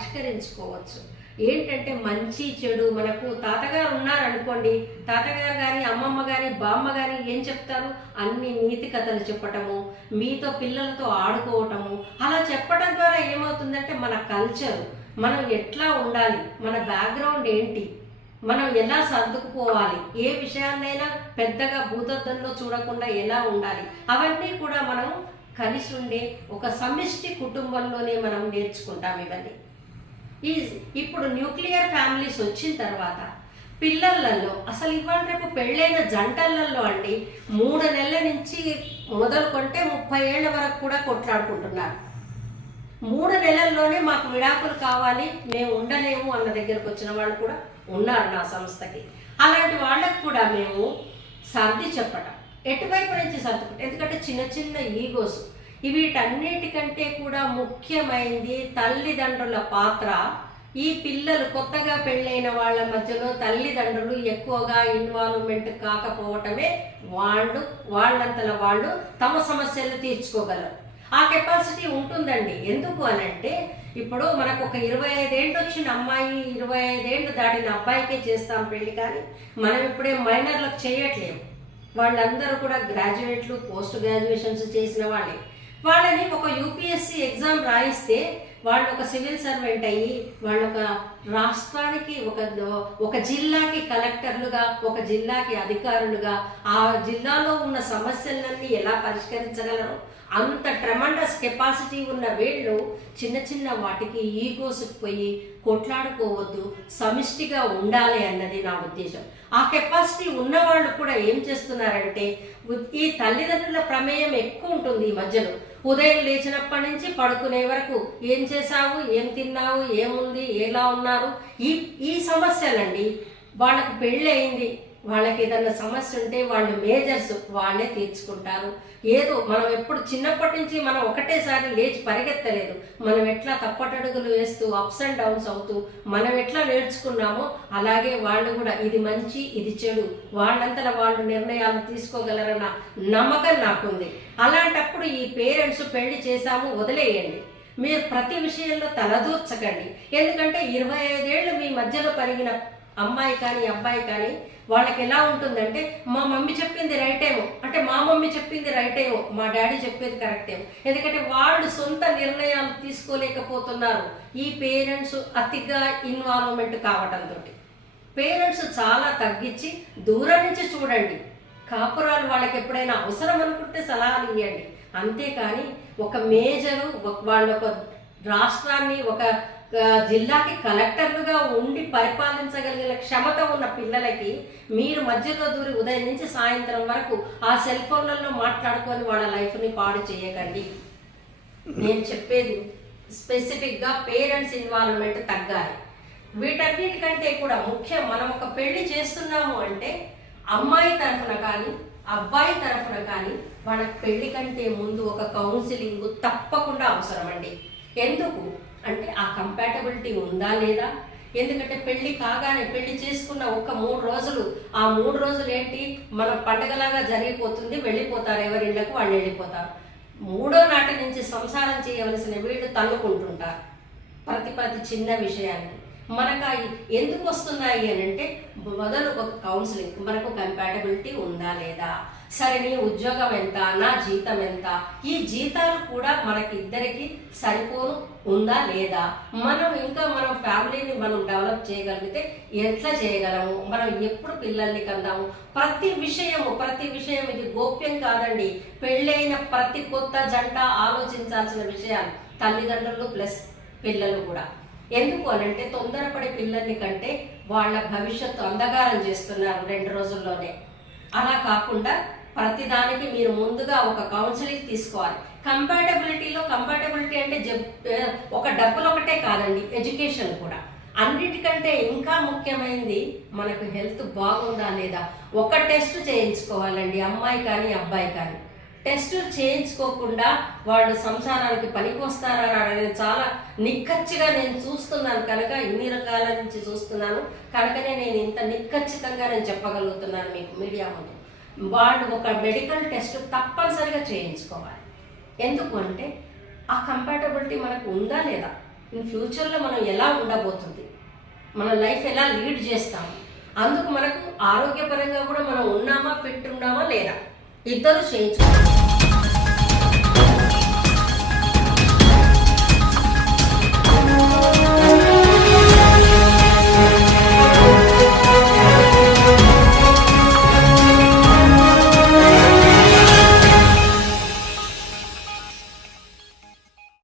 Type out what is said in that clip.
పరిష్కరించుకోవచ్చు. ఏంటంటే మంచి చెడు మనకు తాతగారు ఉన్నారనుకోండి, తాతగారు కానీ అమ్మమ్మ కానీ బామ్మ కానీ ఏం చెప్తారు, అన్ని నీతి కథలు చెప్పటము, మీతో పిల్లలతో ఆడుకోవటము. అలా చెప్పడం ద్వారా ఏమవుతుందంటే మన కల్చరు, మనం ఎట్లా ఉండాలి, మన బ్యాక్గ్రౌండ్ ఏంటి, మనం ఎలా సర్దుకుపోవాలి, ఏ విషయాన్నైనా పెద్దగా భూతద్దంలో చూడకుండా ఎలా ఉండాలి, అవన్నీ కూడా మనం కలిసి ఉండే ఒక సమిష్టి కుటుంబంలోనే మనం నేర్చుకుంటాం ఇవన్నీ. ఇప్పుడు న్యూక్లియర్ ఫ్యామిలీస్ వచ్చిన తర్వాత పిల్లలలో అసలు ఇవాళ రేపు పెళ్ళైన జంటలలో అండి 3 నెలల నుంచి మొదలుకొంటే 30 ఏళ్ల వరకు కూడా కొట్లాడుకుంటున్నారు. 3 నెలల్లోనే మాకు విడాకులు కావాలి, మేము ఉండలేము అన్న దగ్గరకు వచ్చిన వాళ్ళు కూడా ఉన్నారు నా సంస్థకి. అలాంటి వాళ్ళకు కూడా మేము సర్ది చెప్పటం, ఎటువైపు నుంచి సర్దుకుంటాం. ఎందుకంటే చిన్న చిన్న ఈగోస్, వీటన్నిటికంటే కూడా ముఖ్యమైనది తల్లిదండ్రుల పాత్ర. ఈ పిల్లలు కొత్తగా పెళ్ళైన వాళ్ళ మధ్యలో తల్లిదండ్రులు ఎక్కువగా ఇన్వాల్వ్మెంట్ కాకపోవటమే వాళ్ళంతలో వాళ్ళు తమ సమస్యలు తీర్చుకోగలరు. ఆ కెపాసిటీ ఉంటుందండి. ఎందుకు అనంటే ఇప్పుడు మనకు ఒక 25 ఏళ్ళు వచ్చిన అమ్మాయి 25 ఏళ్ళు దాటిన అబ్బాయికే చేస్తాం పెళ్లి, కానీ మనం ఇప్పుడే మైనర్లకు చేయట్లేము. వాళ్ళందరూ కూడా గ్రాడ్యుయేట్లు, పోస్ట్ గ్రాడ్యుయేషన్స్ చేసిన వాళ్ళే. వాళ్ళని ఒక యూపీఎస్సీ ఎగ్జామ్ రాయిస్తే వాళ్ళు ఒక సివిల్ సర్వెంట్ అయ్యి వాళ్ళు ఒక రాష్ట్రానికి ఒక జిల్లాకి కలెక్టర్లుగా, ఒక జిల్లాకి అధికారులుగా ఆ జిల్లాలో ఉన్న సమస్యలన్నీ ఎలా పరిష్కరించగలరు? అంత ట్రెమండస్ కెపాసిటీ ఉన్న వీళ్ళు చిన్న చిన్న వాటికి ఈగోస్కి పోయి కొట్లాడుకోవద్దు, సమిష్టిగా ఉండాలి అన్నది నా ఉద్దేశం. ఆ కెపాసిటీ ఉన్నవాళ్ళు కూడా ఏం చేస్తున్నారంటే ఈ తల్లిదండ్రుల ప్రమేయం ఎక్కువ ఉంటుంది ఈ మధ్యలో. ఉదయం లేచినప్పటి నుంచి పడుకునే వరకు ఏం చేశావు, ఏం తిన్నావు, ఏముంది, ఎలా ఉన్నారు, ఈ సమస్యలండి. వాళ్ళకు పెళ్ళి అయింది, వాళ్ళకి ఏదన్నా సమస్య ఉంటే వాళ్ళు మేజర్స్ వాళ్ళే తీర్చుకుంటారు. ఏదో మనం ఎప్పుడు చిన్నప్పటి నుంచి మనం ఒకటేసారి లేచి పరిగెత్తలేదు. మనం ఎట్లా తప్పటడుగులు వేస్తూ అప్స్ అండ్ డౌన్స్ అవుతూ మనం ఎట్లా నేర్చుకున్నామో అలాగే వాళ్ళు కూడా ఇది మంచి ఇది చెడు వాళ్ళంతలా వాళ్ళు నిర్ణయాలు తీసుకోగలరన్న నమ్మకం నాకుంది. అలాంటప్పుడు ఈ పేరెంట్స్ పెళ్లి చేశాము వదిలేయండి, మీరు ప్రతి విషయంలో తలదూర్చకండి. ఎందుకంటే 25 ఏళ్ళు మీ మధ్యలో పెరిగిన అమ్మాయి కానీ అబ్బాయి కానీ వాళ్ళకి ఎలా ఉంటుందంటే మా మమ్మీ చెప్పింది రైట్ ఏమో, అంటే మా మమ్మీ చెప్పింది రైట్ ఏమో, మా డాడీ చెప్పేది కరెక్ట్ ఏమో. ఎందుకంటే వాళ్ళు సొంత నిర్ణయాలు తీసుకోలేకపోతున్నారు ఈ పేరెంట్స్ అతిగా ఇన్వాల్వ్మెంట్ కావడంతో. పేరెంట్స్ చాలా తగ్గించి దూరం నుంచి చూడండి. కాపురాలు వాళ్ళకి ఎప్పుడైనా అవసరం అనుకుంటే సలహాలు ఇవ్వండి, అంతేకాని ఒక మేజరు వాళ్ళ ఒక రాష్ట్రాన్ని ఒక జిల్లాకి కలెక్టర్లుగా ఉండి పరిపాలించగలిగిన క్షమత ఉన్న పిల్లలకి మీరు మధ్యలో దూరి ఉదయం నుంచి సాయంత్రం వరకు ఆ సెల్ ఫోన్లలో మాట్లాడుకొని వాళ్ళ లైఫ్ని పాడు చేయకండి. నేను చెప్పేది స్పెసిఫిక్గా పేరెంట్స్ ఇన్వాల్వ్మెంట్ తగ్గాలి. వీటన్నిటికంటే కూడా ముఖ్యం, మనం ఒక పెళ్లి చేస్తున్నాము అంటే అమ్మాయి తరఫున కానీ అబ్బాయి తరఫున కానీ వాళ్ళ పెళ్లి కంటే ముందు ఒక కౌన్సిలింగ్ తప్పకుండా అవసరం అండి. ఎందుకు అంటే ఆ కంపాటబిలిటీ ఉందా లేదా? ఎందుకంటే పెళ్లి కాగానే పెళ్లి చేసుకున్న ఒక 3 రోజులు, ఆ 3 రోజులు ఏంటి మన పండగలాగా జరిగిపోతుంది, వెళ్ళిపోతారు ఎవరిళ్ళకు వాళ్ళు వెళ్ళిపోతారు. 3వ నాటి నుంచి సంసారం చేయవలసిన వీళ్ళు తన్నుకుంటుంటారు ప్రతి చిన్న విషయాన్ని. మనకు ఎందుకు వస్తున్నాయి అని అంటే మొదలు ఒక కౌన్సిలింగ్, మనకు కంపాటబిలిటీ ఉందా లేదా, సరే నీ ఉద్యోగం ఎంత, నా జీతం ఎంత, ఈ జీతాలు కూడా మనకి ఇద్దరికి సరిపోను ఉందా లేదా, మనం ఫ్యామిలీని మనం డెవలప్ చేయగలిగితే ఎట్లా చేయగలము, మనం ఎప్పుడు పిల్లల్ని కందాము, ప్రతి విషయం ఇది గోప్యం కాదండి. పెళ్ళైన ప్రతి కొత్త జంట ఆలోచించాల్సిన విషయాలు తల్లిదండ్రులు ప్లస్ పిల్లలు కూడా. ఎందుకు అనంటే తొందరపడి పిల్లల్ని కంటే వాళ్ళ భవిష్యత్తు అంధకారం చేస్తున్నారు 2 రోజుల్లోనే. అలా కాకుండా ప్రతిదానికి మీరు ముందుగా ఒక కౌన్సిలింగ్ తీసుకోవాలి. కంపాటబిలిటీ అంటే ఒక డబ్బులు ఒకటే కాదండి, ఎడ్యుకేషన్ కూడా. అన్నిటికంటే ఇంకా ముఖ్యమైనది మనకు హెల్త్ బాగుందా లేదా. ఒక టెస్ట్ చేయించుకోవాలండి, అమ్మాయి కానీ అబ్బాయి కానీ. టెస్టులు చేయించుకోకుండా వాళ్ళు సంసారానికి పనికి వస్తారా అనేది చాలా నిక్కచ్చిగా నేను చూస్తున్నాను కనుక, ఇన్ని రకాల నుంచి చూస్తున్నాను కనుకనే నేను ఇంత నిక్కచ్చితంగా నేను చెప్పగలుగుతున్నాను మీకు మీడియా ముందు. వాళ్ళు ఒక మెడికల్ టెస్ట్ తప్పనిసరిగా చేయించుకోవాలి. ఎందుకు అంటే ఆ కంపాటబిలిటీ మనకు ఉందా లేదా. ఇన్ ఫ్యూచర్లో మనం ఎలా ఉండబోతుంది, మన లైఫ్ ఎలా లీడ్ చేస్తాము, అందుకు మనకు ఆరోగ్యపరంగా కూడా మనం ఉన్నామా, ఫిట్ ఉన్నామా లేదా, ఇద్దరు చేయించుకోవాలి.